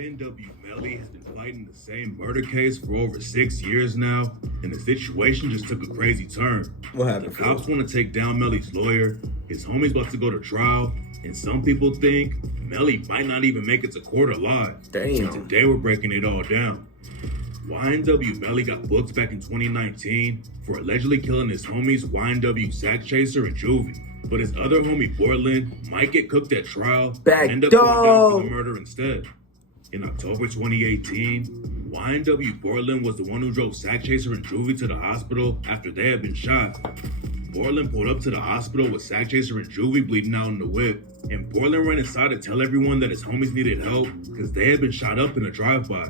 YNW Melly has been fighting the same murder case for over 6 years now, and the situation just took a crazy turn. What happened? The cops want to take down Melly's lawyer, his homie's about to go to trial, and some people think Melly might not even make it to court alive. Damn. Today we're breaking it all down. YNW Melly got booked back in 2019 for allegedly killing his homies YNW Sack Chaser and Juvie. But his other homie Bortlen might get cooked at trial and end up going down for the murder instead. In October 2018, YNW Bortlen was the one who drove Sack Chaser and Juvie to the hospital after they had been shot. Bortlen pulled up to the hospital with Sack Chaser and Juvie bleeding out in the whip, and Bortlen ran inside to tell everyone that his homies needed help because they had been shot up in a drive-by.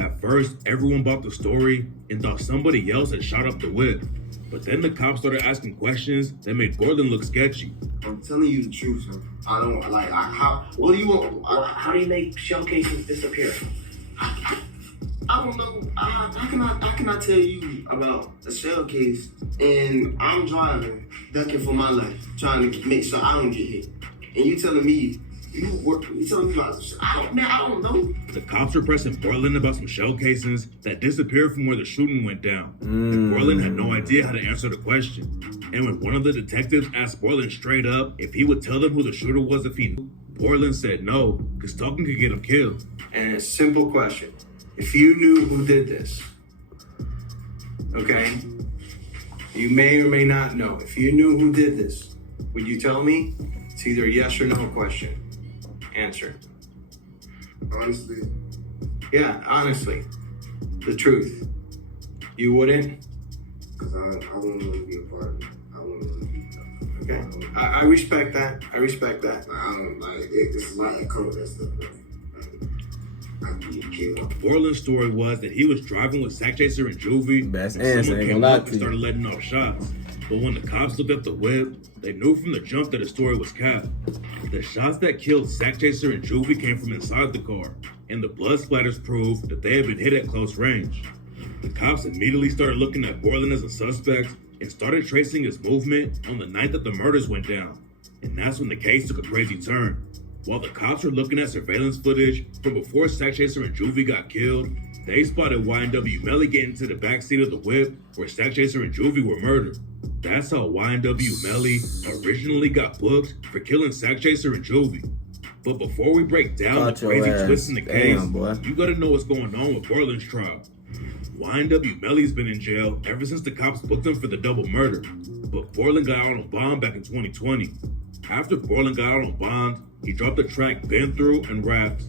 At first, everyone bought the story and thought somebody else had shot up the whip. But then the cops started asking questions that made Bortlen look sketchy. I'm telling you the truth, sir. I don't like. What do you want? How do you make shell cases disappear? I don't know. I cannot tell you about a shell case, and I'm driving, ducking for my life, trying to make sure I don't get hit. And you telling me you telling me about I don't know. The cops were pressing Bortlen about some shell casings that disappeared from where the shooting went down. And Bortlen had no idea how to answer the question. And when one of the detectives asked Bortlen straight up if he would tell them who the shooter was if he knew, Bortlen said no, because talking could get him killed. And a simple question. If you knew who did this, okay, you may or may not know. If you knew who did this, would you tell me? It's either a yes or no question. Answer. Honestly. Yeah, honestly. The truth. You wouldn't? Because I wouldn't want to be a part of it. I wouldn't want to be. Okay. I respect that. I respect that. I don't like it. It's a lot that comes with that stuff. I'd be killed. Bortlen's story was that he was driving with Sack Chaser and Juvie. Best and answer, someone ain't came gonna lie up to and you. started letting off shots. But when the cops looked at the whip, they knew from the jump that the story was capped. The shots that killed Sack Chaser and Juvie came from inside the car, and the blood splatters proved that they had been hit at close range. The cops immediately started looking at Bortlen as a suspect and started tracing his movement on the night that the murders went down. And that's when the case took a crazy turn. While the cops were looking at surveillance footage from before Sack Chaser and Juvie got killed, they spotted YNW Melly getting into the backseat of the whip where Sack Chaser and Juvie were murdered. That's how YNW Melly originally got booked for killing Sack Chaser and Juvie. But before we break down the crazy twist in the case, you gotta know what's going on with Bortlen's trial. YNW Melly's been in jail ever since the cops booked him for the double murder. But Bortlen got out on bond back in 2020. After Bortlen got out on bond, he dropped the track Been Through and rapped,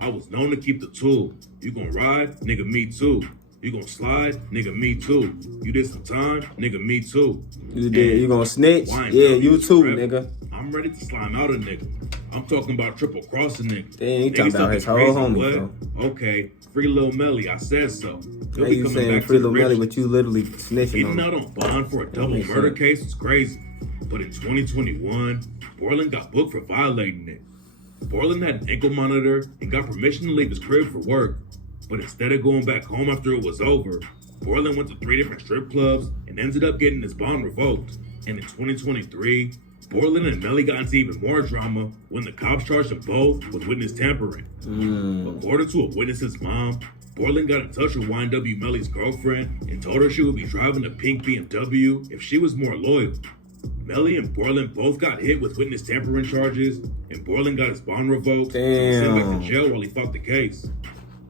"I was known to keep the tool. You gon' ride? Nigga, me too. You gon' slide? Nigga, me too. You did some time? Nigga, me too. You did? You gon' snitch? Yeah, you too, nigga. I'm ready to slime out a nigga. I'm talking about triple crossing nigga. Damn, you talking about his whole homie, bro. Okay, free Lil Melly, I said so. How you saying free Lil Melly, but you literally snitching on him? Getting out on bond for a double murder case is crazy. But in 2021, Bortlen got booked for violating it. Bortlen had an ankle monitor and got permission to leave his crib for work. But instead of going back home after it was over, Bortlen went to 3 different strip clubs and ended up getting his bond revoked. And in 2023, Bortlen and Melly got into even more drama when the cops charged them both with witness tampering. According to a witness's mom, Bortlen got in touch with YNW Melly's girlfriend and told her she would be driving a pink BMW if she was more loyal. Melly and Bortlen both got hit with witness tampering charges, and Bortlen got his bond revoked and sent back to jail while he fought the case.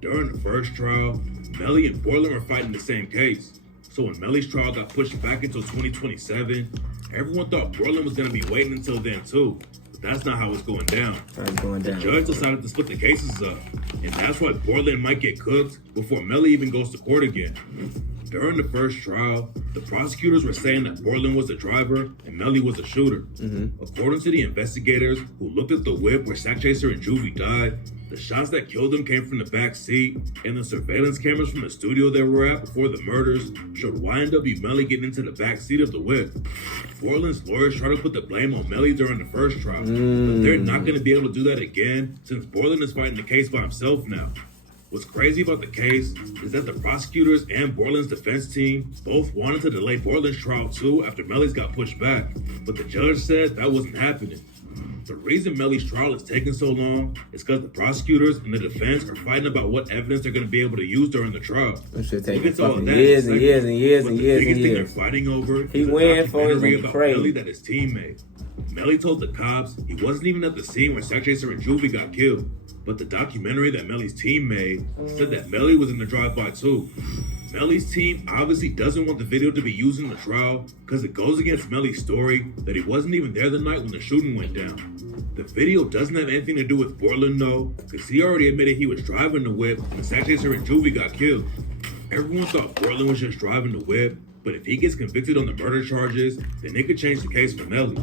During the first trial, Melly and Bortlen were fighting the same case. So when Melly's trial got pushed back until 2027, everyone thought Bortlen was going to be waiting until then too. But that's not how it's going down. The judge decided to split the cases up, and that's why Bortlen might get cooked before Melly even goes to court again. During the first trial, the prosecutors were saying that Bortlen was the driver and Melly was the shooter. According to the investigators who looked at the whip where Sack Chaser and Juvie died, the shots that killed them came from the back seat, and the surveillance cameras from the studio they were at before the murders showed YNW Melly getting into the back seat of the whip. Bortlen's lawyers tried to put the blame on Melly during the first trial, but they're not going to be able to do that again since Bortlen is fighting the case by himself now. What's crazy about the case is that the prosecutors and Bortlen's defense team both wanted to delay Bortlen's trial too after Melly's got pushed back, but the judge said that wasn't happening. The reason Melly's trial is taking so long is because the prosecutors and the defense are fighting about what evidence they're going to be able to use during the trial. That shit We'll taking get to all fucking that years in a and second. years and years But and the years and biggest thing years. they're fighting over He is a win for his documentary about crazy. Melly that his team made. Melly told the cops he wasn't even at the scene where Sack Chaser and Juvie got killed, but the documentary that Melly's team made said that Melly was in the drive-by too. Melly's team obviously doesn't want the video to be used in the trial because it goes against Melly's story that he wasn't even there the night when the shooting went down. The video doesn't have anything to do with Bortlen though, because he already admitted he was driving the whip when Sack Chaser and Juvie got killed. Everyone thought Bortlen was just driving the whip, but if he gets convicted on the murder charges, then they could change the case for Melly.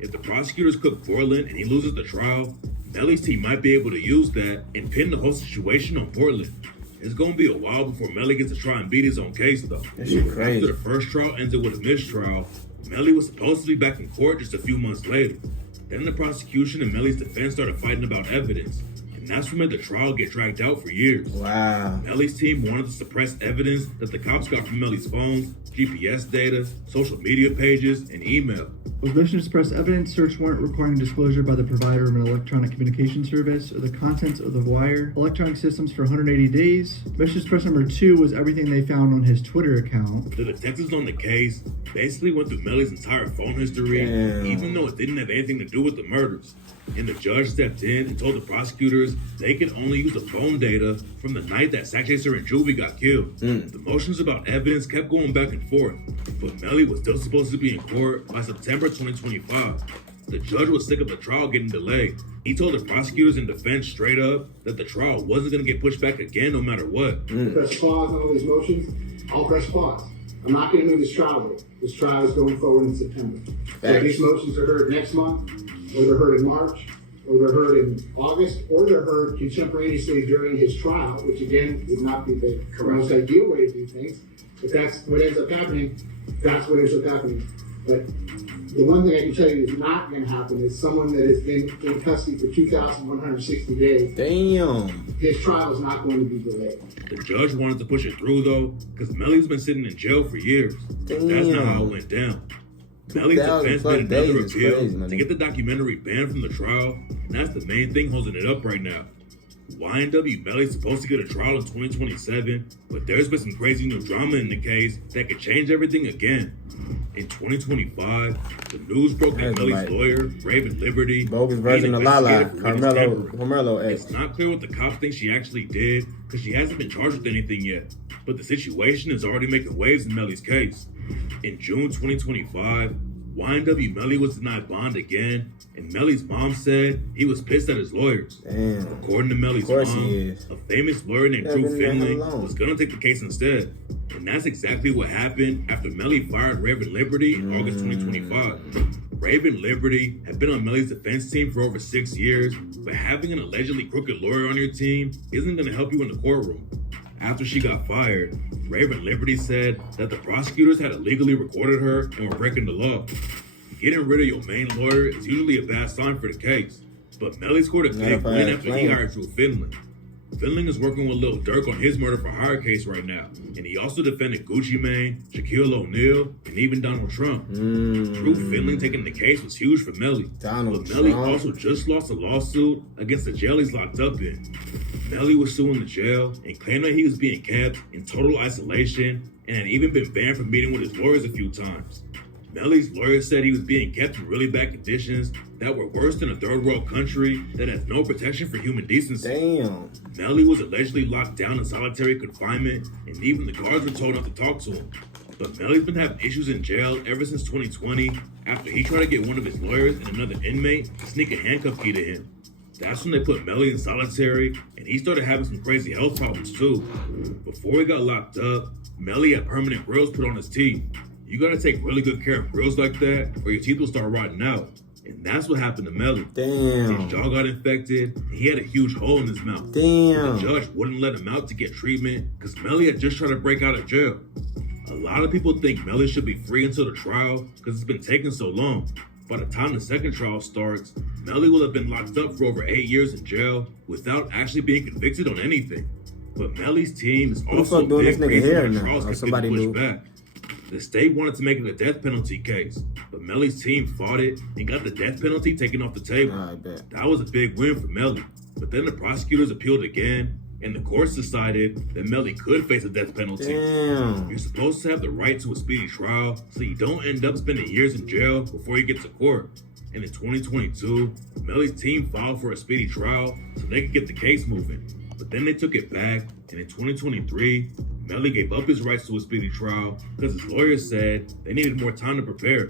If the prosecutors cook Bortlen and he loses the trial, Melly's team might be able to use that and pin the whole situation on Bortlen. It's gonna be a while before Melly gets to try and beat his own case though. That shit crazy. After the first trial ended with a mistrial, Melly was supposed to be back in court just a few months later. Then the prosecution and Melly's defense started fighting about evidence, and that's what made the trial get dragged out for years. Wow. Melly's team wanted to suppress evidence that the cops got from Melly's phones, GPS data, social media pages, and email. Was motion to suppress evidence, search warrant requiring disclosure by the provider of an electronic communication service or the contents of the wire electronic systems for 180 days. Motion to suppress number 2 was everything they found on his Twitter account. The detectives on the case basically went through Melly's entire phone history, Damn. even though it didn't have anything to do with the murders. And the judge stepped in and told the prosecutors they could only use the phone data from the night that Sack Chaser and Juvie got killed. The motions about evidence kept going back and forth, but Melly was still supposed to be in court by September 2025. The judge was sick of the trial getting delayed. He told the prosecutors and defense straight up that the trial wasn't going to get pushed back again no matter what. Press pause on all these motions. I'll press pause. I'm not going to move this trial date. This trial is going forward in September. So if these motions are heard next month, or they're heard in March, or they're heard in August, or they're heard contemporaneously during his trial, which again would not be the most ideal way to do things. If that's what ends up happening, that's what ends up happening. But the one thing I can tell you is not going to happen is someone that has been in custody for 2,160 days. Damn. His trial is not going to be delayed. The judge wanted to push it through though, because Melly's been sitting in jail for years. That's not how it went down. Melly's defense made another appeal to get the documentary banned from the trial, and that's the main thing holding it up right now. YNW Melly's supposed to get a trial in 2027, but there's been some crazy new drama in the case that could change everything again. In 2025, the news broke that Melly's like lawyer, Raven Liberty, bogus version of Lala, investigated for witness tampering. Carmelo It's X. not clear what the cops think she actually did, because she hasn't been charged with anything yet. But the situation is already making waves in Melly's case. In June 2025, YNW Melly was denied bond again, and Melly's mom said he was pissed at his lawyers. Damn. According to Melly's Of course mom, he is. a famous lawyer named Yeah, Drew leave him Finley alone. was going to take the case instead. And that's exactly what happened after Melly fired Raven Liberty in August 2025. Raven Liberty had been on Melly's defense team for over 6 years, but having an allegedly crooked lawyer on your team isn't going to help you in the courtroom. After she got fired, Raven Liberty said that the prosecutors had illegally recorded her and were breaking the law. Getting rid of your main lawyer is usually a bad sign for the case, but Melly scored a big win after he hired Drew Finley. Finley is working with Lil Durk on his murder for hire case right now, and he also defended Gucci Mane, Shaquille O'Neal, and even Donald Trump. Drew Finley taking the case was huge for Melly, but Melly also just lost a lawsuit against the jail he's locked up in. Melly was suing the jail and claimed that he was being kept in total isolation and had even been banned from meeting with his lawyers a few times. Melly's lawyer said he was being kept in really bad conditions that were worse than a third world country that has no protection for human decency. Damn. Melly was allegedly locked down in solitary confinement, and even the guards were told not to talk to him. But Melly's been having issues in jail ever since 2020 after he tried to get one of his lawyers and another inmate to sneak a handcuff key to him. That's when they put Melly in solitary, and he started having some crazy health problems too. Before he got locked up, Melly had permanent grills put on his teeth. You gotta take really good care of grills like that, or your teeth will start rotting out. And that's what happened to Melly. Damn. His jaw got infected, and he had a huge hole in his mouth. Damn. The judge wouldn't let him out to get treatment because Melly had just tried to break out of jail. A lot of people think Melly should be free until the trial because it's been taking so long. By the time the second trial starts, Melly will have been locked up for over 8 years in jail without actually being convicted on anything. But Melly's team is also doing this big nigga reason hair why now? trials Or keep somebody getting new? pushed back. The state wanted to make it a death penalty case, but Melly's team fought it and got the death penalty taken off the table. I bet. That was a big win for Melly. But then the prosecutors appealed again, and the courts decided that Melly could face a death penalty. Damn. You're supposed to have the right to a speedy trial so you don't end up spending years in jail before you get to court. And in 2022, Melly's team filed for a speedy trial so they could get the case moving. But then they took it back, and in 2023, Melly gave up his rights to a speedy trial because his lawyers said they needed more time to prepare.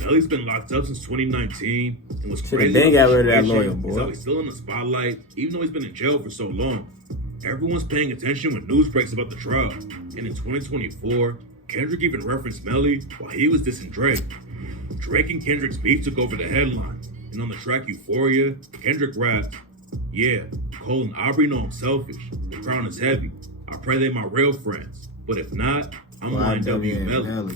Melly's been locked up since 2019, and what's crazy They got rid of that lawyer, is boy. how he's still in the spotlight, even though he's been in jail for so long. Everyone's paying attention when news breaks about the trial. And in 2024, Kendrick even referenced Melly while he was dissing Drake. Drake and Kendrick's beef took over the headlines, and on the track Euphoria, Kendrick rapped, "Yeah, Cole and Aubrey know I'm selfish. The crown is heavy. I pray they my real friends. But if not, I'm YNW Melly."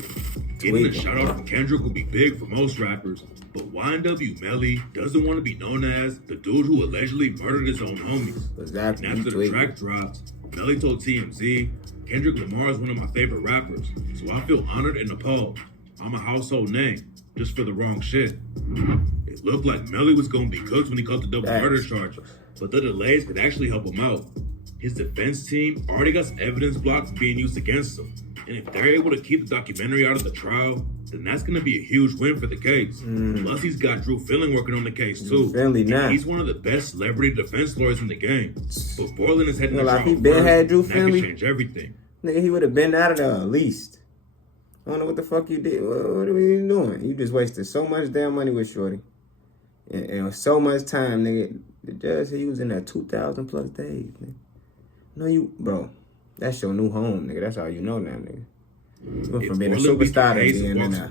Getting a shout out from Kendrick would be big for most rappers, but YNW Melly doesn't want to be known as the dude who allegedly murdered his own homies. Exactly. And after the track dropped, Melly told TMZ, "Kendrick Lamar is one of my favorite rappers, so I feel honored and appalled. I'm a household name, just for the wrong shit." It looked like Melly was going to be cooked when he caught the double murder charges, but the delays could actually help him out. His defense team already got some evidence blocked from being used against him, and if they're able to keep the documentary out of the trial, then that's going to be a huge win for the case. Plus, he's got Drew Filling working on the case too. Now. He's one of the best celebrity defense lawyers in the game. But Bortlen is heading to trial he been first, had Drew and that could Finley. change everything. Nigga, he would have been out of there at least. I don't know what the fuck you did. What are you doing? You just wasted so much damn money with Shorty. And so much time, nigga. The judge said he was in there 2,000 plus days, nigga. No, bro, that's your new home, nigga. That's all you know now, nigga. You went from being a superstar to being in there.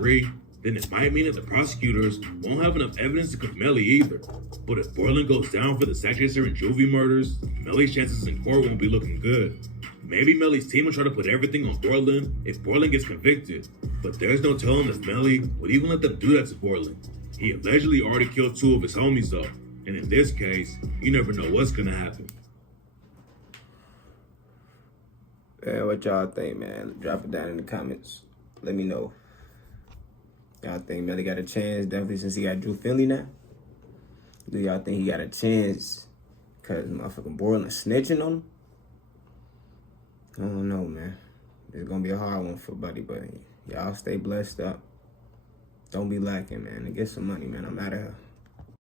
Then it might mean that the prosecutors won't have enough evidence to convict Melly either. But if Bortlen goes down for the Sackchaser and Juvie murders, Melly's chances in court won't be looking good. Maybe Melly's team will try to put everything on Bortlen if Bortlen gets convicted. But there's no telling if Melly would even let them do that to Bortlen. He allegedly already killed 2 of his homies though. And in this case, you never know what's gonna happen. What y'all think, man? Drop it down in the comments. Let me know. Y'all think Melly got a chance, definitely since he got Drew Finley now? Do y'all think he got a chance because motherfucking Bortlen snitching on him? I don't know, man. It's going to be a hard one for Buddy, but y'all stay blessed up. Don't be lacking, man, and get some money, man. I'm out of here.